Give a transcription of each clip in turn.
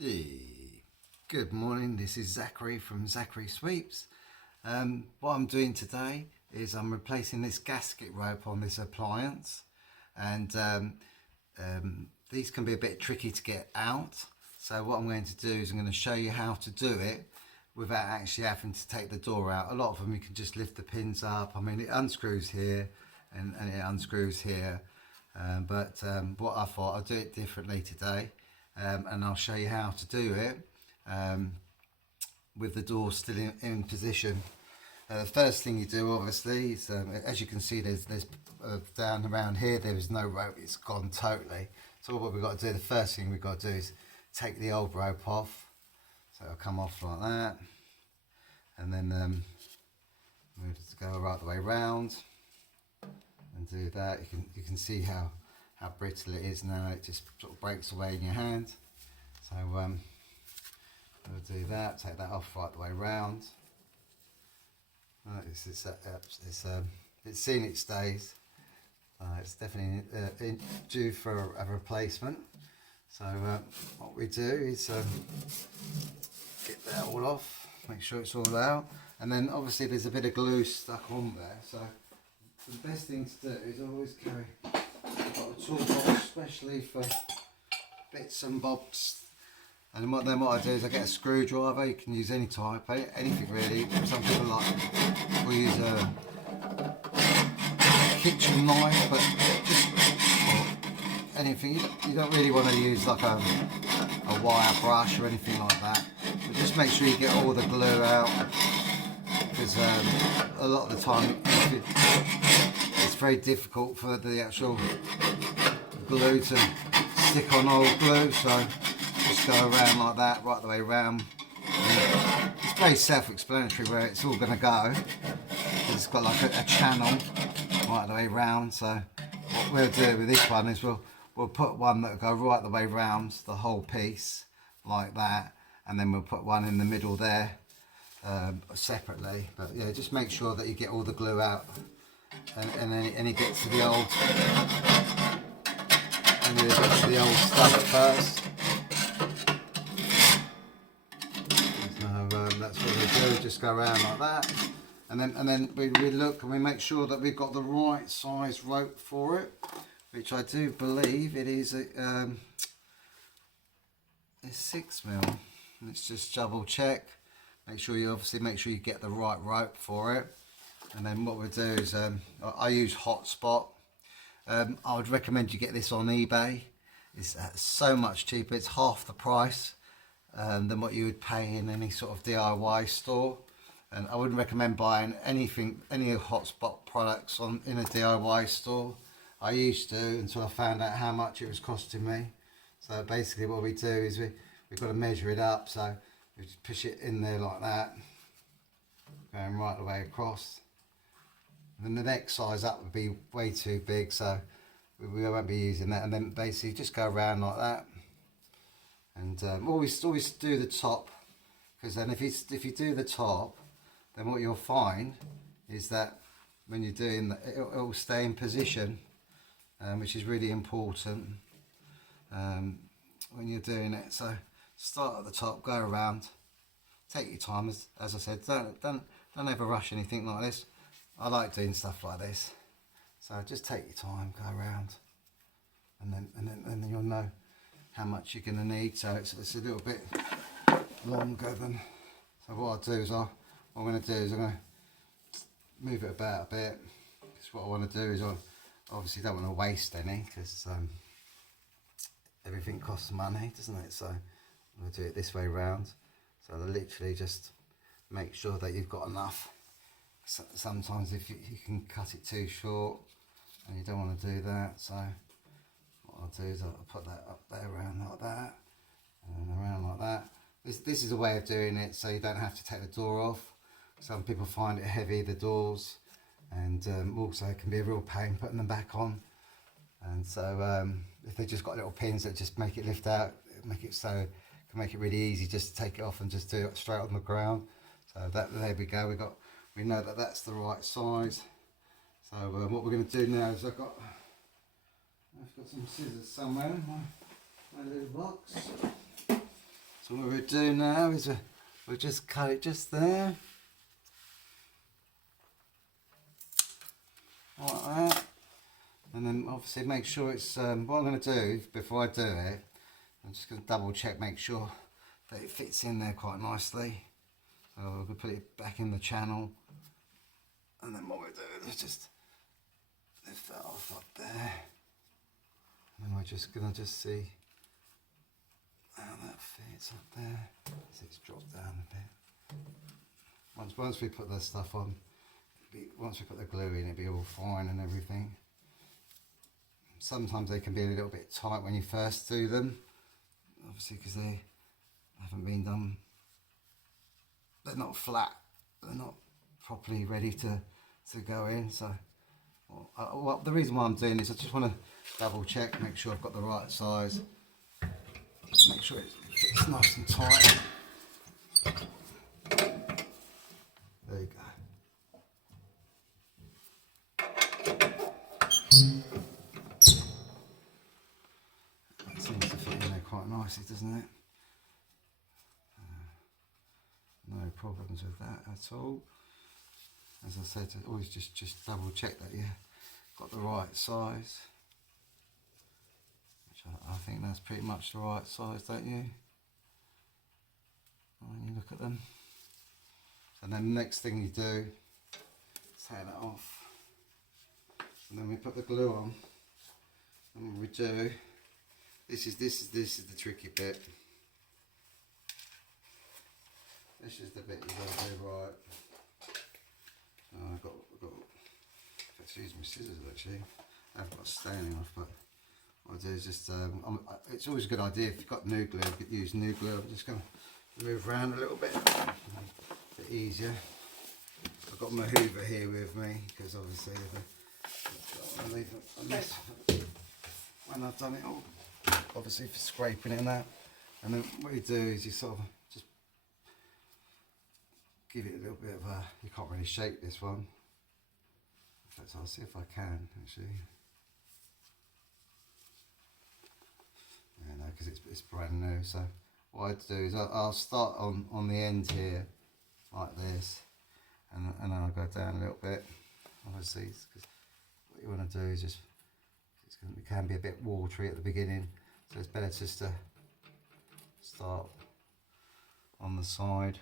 Hey, good morning, this is Zachary from Zachary Sweeps. What I'm doing today is I'm replacing this gasket rope on this appliance, and these can be a bit tricky to get out. So what I'm going to do is I'm going to show you how to do it without actually having to take the door out. A lot of them you can just lift the pins up. I mean, it unscrews here and it unscrews here, but what I thought I'll do it differently today. And I'll show you how to do it with the door still in position. The first thing you do obviously is, as you can see, there's down around here there is no rope, it's gone totally. So what we've got to do, the first thing we've got to do is take the old rope off. So it'll come off like that, and then move it to go right the way round and do that. You can see how brittle it is now. It just sort of breaks away in your hand. So we'll do that, take that off right the way round. It's seen its days. It's definitely due for a replacement. So what we do is get that all off, make sure it's all out, and then obviously there's a bit of glue stuck on there. So the best thing to do is always carry a toolbox, especially for bits and bobs. And what I do is I get a screwdriver. You can use any type, anything really. Some people will use a kitchen knife, but just anything. You don't really want to use like a wire brush or anything like that. But just make sure you get all the glue out, because a lot of the time it's very difficult for the actual glue to stick on old glue. So just go around like that, right the way around. It's very self-explanatory where it's all going to go. It's got like a channel right the way round. So what we'll do with this one is we'll put one that will go right the way round the whole piece like that, and then we'll put one in the middle there separately. But yeah, just make sure that you get all the glue out, and then it gets to the old. And we'll get to the old stuff first. So that's what we do. Just go around like that, and then we look and we make sure that we've got the right size rope for it, which I do believe it is a 6mm. Let's just double check. Make sure you get the right rope for it. And then what we do is I use Hotspot. I would recommend you get this on eBay. It's so much cheaper. It's half the price than what you would pay in any sort of DIY store. And I wouldn't recommend buying any Hotspot products in a DIY store. I used to, until I found out how much it was costing me. So basically what we do is we've got to measure it up. So we just push it in there like that, going right the way across. And then the next size up would be way too big, so we won't be using that. And then basically just go around like that, and always do the top, because then if you do the top, then what you'll find is that when you're doing that, it'll stay in position, which is really important when you're doing it. So start at the top, go around, take your time. As I said, don't ever rush anything like this. I like doing stuff like this, so just take your time, go around, and then you'll know how much you're going to need. So it's a little bit longer than. So what I'll do is I'm going to move it about a bit, because what I want to do is I obviously don't want to waste any, because everything costs money, doesn't it? So I'm going to do it this way round. So I literally just make sure that you've got enough. Sometimes if you can cut it too short, and you don't want to do that, so what I'll do is I'll put that up there around like that, and then around like that. This is a way of doing it so you don't have to take the door off. Some people find it heavy, the doors, and also it can be a real pain putting them back on. And so if they just got little pins that just make it lift out, make it so it can make it really easy just to take it off and just do it straight on the ground. So there we go. We know that that's the right size. So what we're going to do now is I've got some scissors somewhere in my little box. So what we'll do now is we'll just cut it just there. Like that. And then obviously make sure it's, what I'm going to do before I do it, I'm just going to double check, make sure that it fits in there quite nicely. So we're going to put it back in the channel. And then what we'll do is just lift that off up there. And then we're just going to just see how that fits up there. So it's dropped down a bit. Once we put the stuff on, once we put the glue in, it'll be all fine and everything. Sometimes they can be a little bit tight when you first do them, obviously because they haven't been done. They're not flat. They're not properly ready to go in. So, well, the reason why I'm doing this, I just want to double check, make sure I've got the right size, make sure it fits nice and tight. There you go. That seems to fit in there quite nicely, doesn't it? No problems with that at all. As I said, always just double check that you got the right size. Which I think that's pretty much the right size, don't you? When you look at them. And then the next thing you do is take that off. And then we put the glue on. And what we do, this is the tricky bit. This is the bit you've got to do right. I've got to use my scissors actually. I've got standing off, but what I do is just, it's always a good idea if you've got new glue, you could use new glue. I'm just going to move around a little bit, a bit easier. I've got my hoover here with me because obviously when I've done it all, obviously for scraping it and that. And then what you do is you sort of just give it a little bit of a, you can't really shake this one. In fact, I'll see if I can actually. Yeah, no, because it's brand new. So what I do is I'll start on the end here, like this, and then I'll go down a little bit. Obviously, because what you want to do is just, it can be a bit watery at the beginning, so it's better just to start on the side.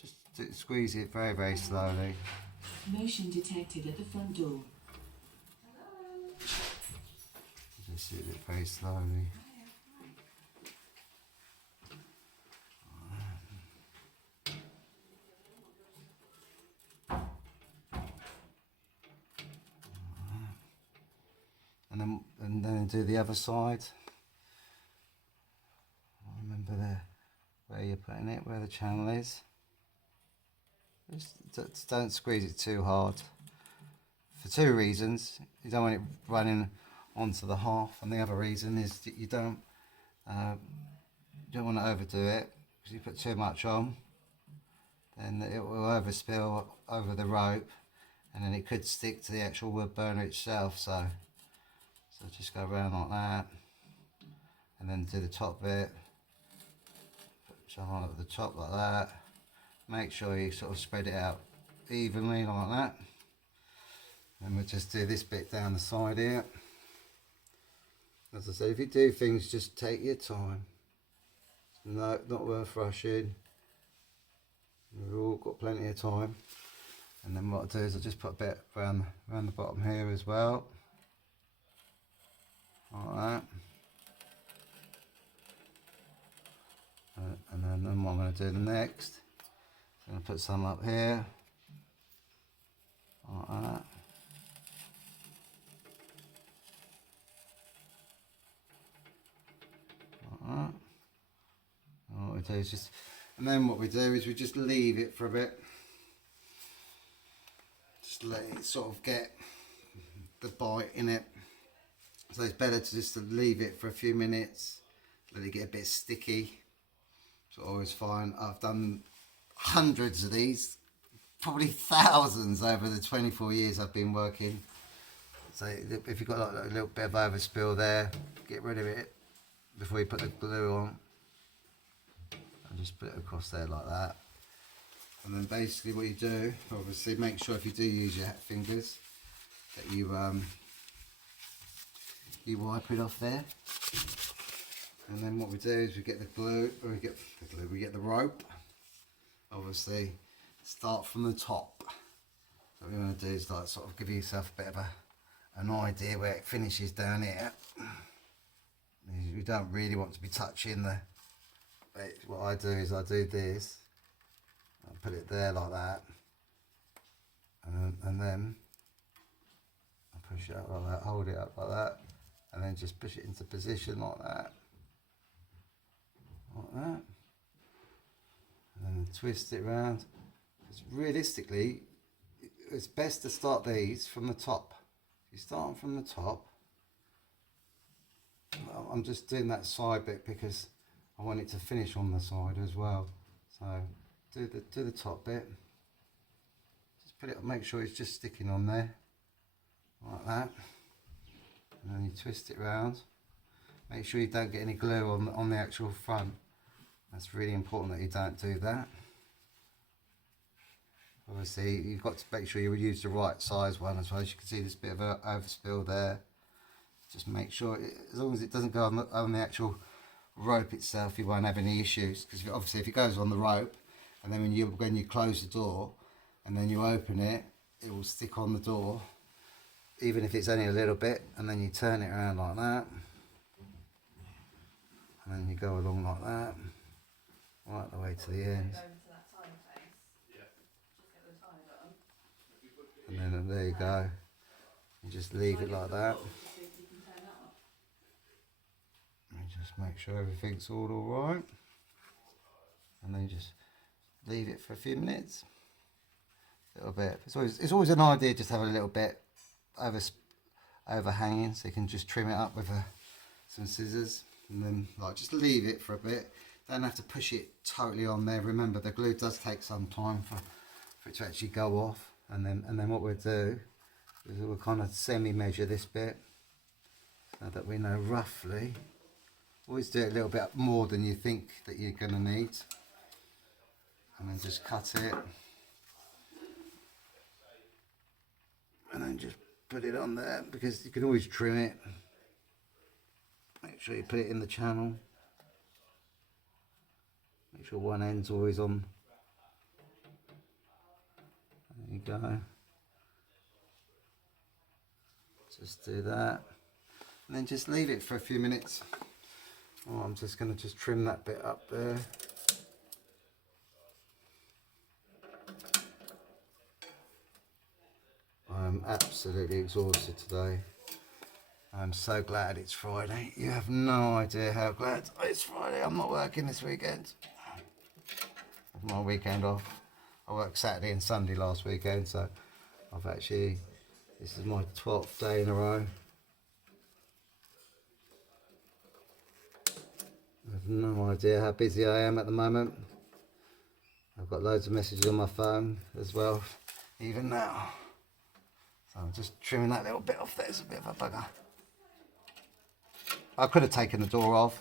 Just squeeze it very, very slowly. Motion detected at the front door. Just do it very slowly. And then do the other side. Remember where you're putting it, where the channel is. Just don't squeeze it too hard. For two reasons. You don't want it running onto the half, and the other reason is that you don't want to overdo it, because you put too much on, then it will overspill over the rope, and then it could stick to the actual wood burner itself. So just go around like that, and then do the top bit. Put some on at the top like that. Make sure you sort of spread it out evenly like that. And we'll just do this bit down the side here. As I said, if you do things, just take your time. No, not worth rushing. We've all got plenty of time. And then what I'll do is I'll just put a bit around the bottom here as well. Like that. And then what I'm going to do next, I'm going to put some up here. Like that. And what we do is just, and then what we do is we just leave it for a bit. Just let it sort of get the bite in it. So it's better to just leave it for a few minutes, let it get a bit sticky. It's always fine. I've done hundreds of these, probably thousands over the 24 years I've been working. So if you've got like a little bit of overspill there, get rid of it before you put the glue on. and just put it across there like that. And then basically what you do, obviously make sure if you do use your fingers that you wipe it off there. And then what we do is we get the glue, or we get the rope. Obviously start from the top. What we want to do is like sort of give yourself a bit of an idea where it finishes down here. You don't really want to be touching the, what I do is I do this, I put it there like that, and then I push it up like that, hold it up like that, and then just push it into position like that, and then twist it around. Because realistically, it's best to start these from the top. If you start them from the top, I'm just doing that side bit because I want it to finish on the side as well. So do the top bit. Just put it, make sure it's just sticking on there, like that. And then you twist it around. Make sure you don't get any glue on the actual front. That's really important that you don't do that. Obviously, you've got to make sure you use the right size one as well. As you can see, there's a bit of an overspill there. Just make sure, as long as it doesn't go on the actual rope itself, you won't have any issues. Because obviously, if it goes on the rope, and then when you close the door, and then you open it, it will stick on the door, even if it's only a little bit. And then you turn it around like that, and then you go along like that, right the way to the end. And then there you go. You just leave it like that. And just make sure everything's all right. And then just leave it for a few minutes. A little bit. It's always an idea just to have a little bit overhanging, so you can just trim it up with some scissors, and then like just leave it for a bit. Don't have to push it totally on there. Remember, the glue does take some time for it to actually go off. And then what we'll do is we'll kind of semi-measure this bit so that we know roughly. Always do it a little bit more than you think that you're going to need, and then just cut it, and then just put it on there, because you can always trim it. Make sure you put it in the channel. Make sure one end's always on. There you go. Just do that, and then just leave it for a few minutes. Oh, I'm just going to just trim that bit up there. I'm absolutely exhausted today. I'm so glad it's Friday. You have no idea how glad it's Friday. I'm not working this weekend. I have my weekend off. I worked Saturday and Sunday last weekend, so this is my 12th day in a row. I have no idea how busy I am at the moment. I've got loads of messages on my phone as well, even now. So I'm just trimming that little bit off there. It's a bit of a bugger. I could have taken the door off,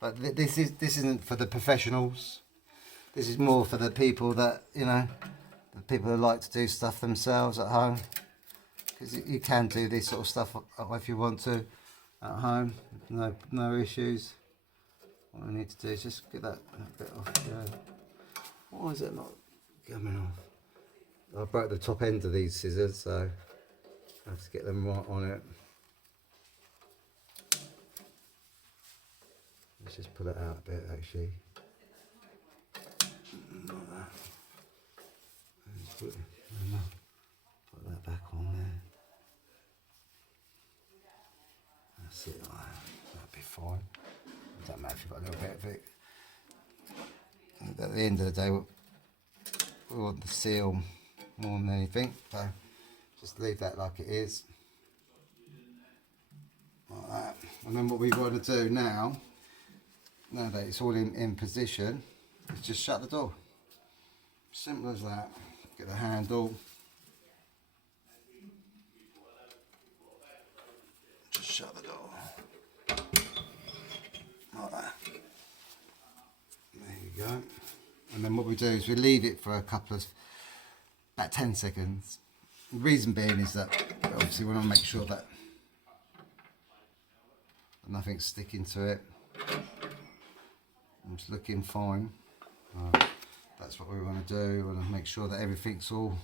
but this isn't for the professionals. This is more for the people that, the people that like to do stuff themselves at home. Because you can do this sort of stuff if you want to at home. No issues. What I need to do is just get that bit off. Yeah. Why is it not coming off? I broke the top end of these scissors, so I have to get them right on it. Let's just pull it out a bit, actually. Like that. Put that back on there. That's it. That'll be fine. It doesn't matter if you've got a little bit of it. At the end of the day, we want the seal more than anything, so just leave that like it is, like that. And then what we want to do now that it's all in position, is just shut the door. Simple as that. Get the handle, just shut the door like that. There you you go. And then what we do is we leave it for about 10 seconds. The reason being is that obviously we want to make sure that nothing's sticking to it. It's looking fine. That's what we want to do. We want to make sure that everything's all,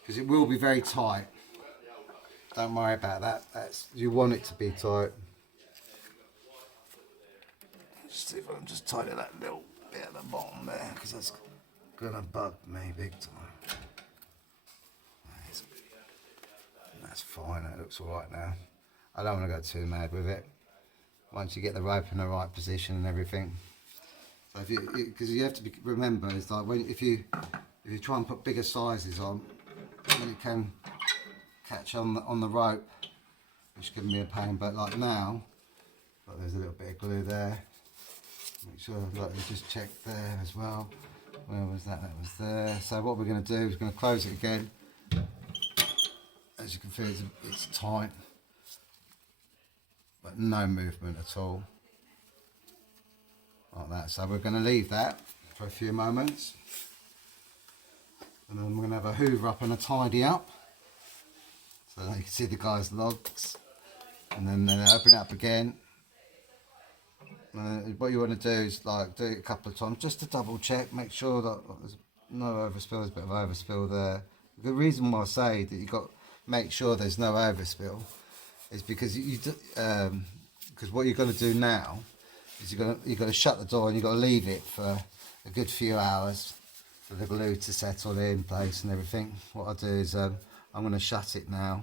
because it will be very tight. Don't worry about that. You want it to be tight. Just see if I can just tighten that little bit at the bottom there, because that's gonna bug me big time. That's fine. That looks all right now. I don't want to go too mad with it. Once you get the rope in the right position and everything. So because you have to remember, it's like if you try and put bigger sizes on, then it can catch on the rope, which can be a pain. But like now, there's a little bit of glue there. Make sure, like, you just check there as well. Where was that? That was there. So what we're going to do is going to close it again. As you can feel, it's tight, but no movement at all. Like that. So we're going to leave that for a few moments, and then we're going to have a hoover up and a tidy up, so that you can see the guy's logs, and then open it up again. What you want to do is like do it a couple of times just to double check, make sure that there's no overspill. There's a bit of overspill there. The reason why I say that you got to make sure there's no overspill is because because what you're going to do now is you've got to shut the door and you've got to leave it for a good few hours for the glue to settle in place and everything. What I'll do is I'm going to shut it now,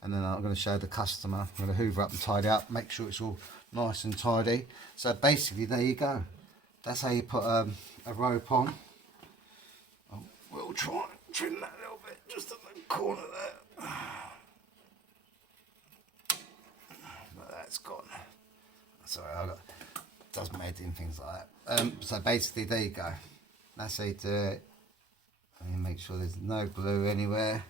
and then I'm going to show the customer. I'm going to hoover up and tidy up, make sure it's all nice and tidy. So basically, there you go. That's how you put a rope on. We'll try and trim that a little bit, just at the corner there. But that's gone. Sorry, does my editing, things like that. So basically, there you go. That's how you do it. And you make sure there's no glue anywhere.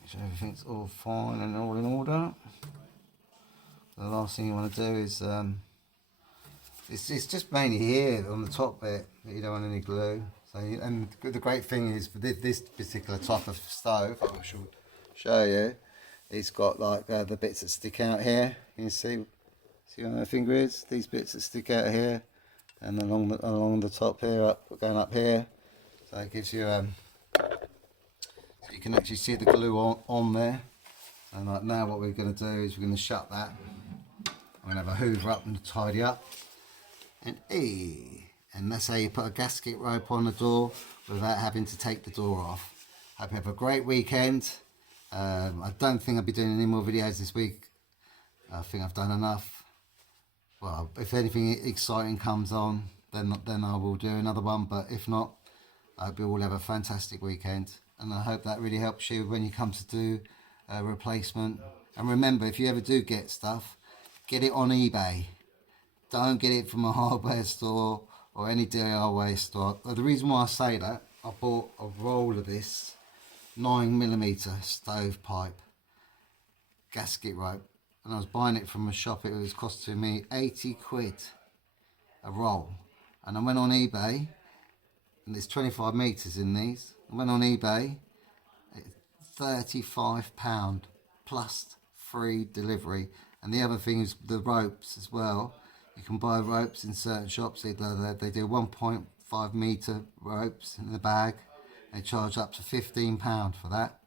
Make sure everything's all fine and all in order. The last thing you want to do is it's just mainly here on the top bit that you don't want any glue. So and the great thing is for this particular type of stove, I shall show you. It's got like the bits that stick out here. You can see where my finger is. These bits that stick out here, and along the top here, going up here. So it gives you so you can actually see the glue on there. And like now, what we're going to do is we're going to shut that. I'm going to have a hoover up and tidy up. And that's how you put a gasket rope on the door without having to take the door off. Hope you have a great weekend. I don't think I'll be doing any more videos this week. I think I've done enough. Well, if anything exciting comes on, then I will do another one. But if not, I hope you all have a fantastic weekend. And I hope that really helps you when you come to do a replacement. And remember, if you ever do get stuff, get it on eBay. Don't get it from a hardware store or any DIY store. The reason why I say that, I bought a roll of this 9mm stovepipe gasket rope, and I was buying it from a shop. It was costing me 80 quid a roll, and I went on eBay, and there's 25 meters in these. I went on eBay, £35 plus free delivery. And the other thing is the ropes as well. You can buy ropes in certain shops. They do 1.5 meter ropes in the bag. They charge up to £15 for that.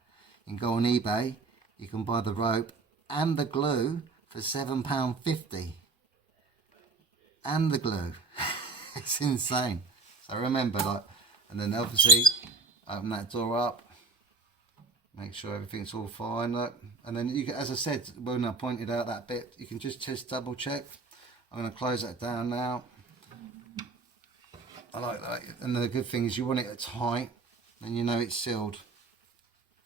You can go on eBay. You can buy the rope and the glue for £7.50. And the glue. It's insane. So remember, and then obviously open that door up. Make sure everything's all fine. Look. And then you can, as I said when I pointed out that bit, you can just double check. I'm going to close that down now. I like that. And the good thing is you want it tight, then you know it's sealed.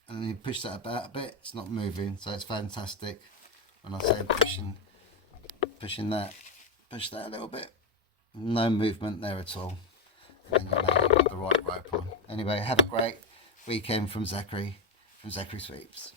And then you push that about a bit, it's not moving, so it's fantastic. When I say pushing that, push that a little bit, no movement there at all. And then you know you've got the right rope on. Anyway, have a great weekend from Zachary Sweeps.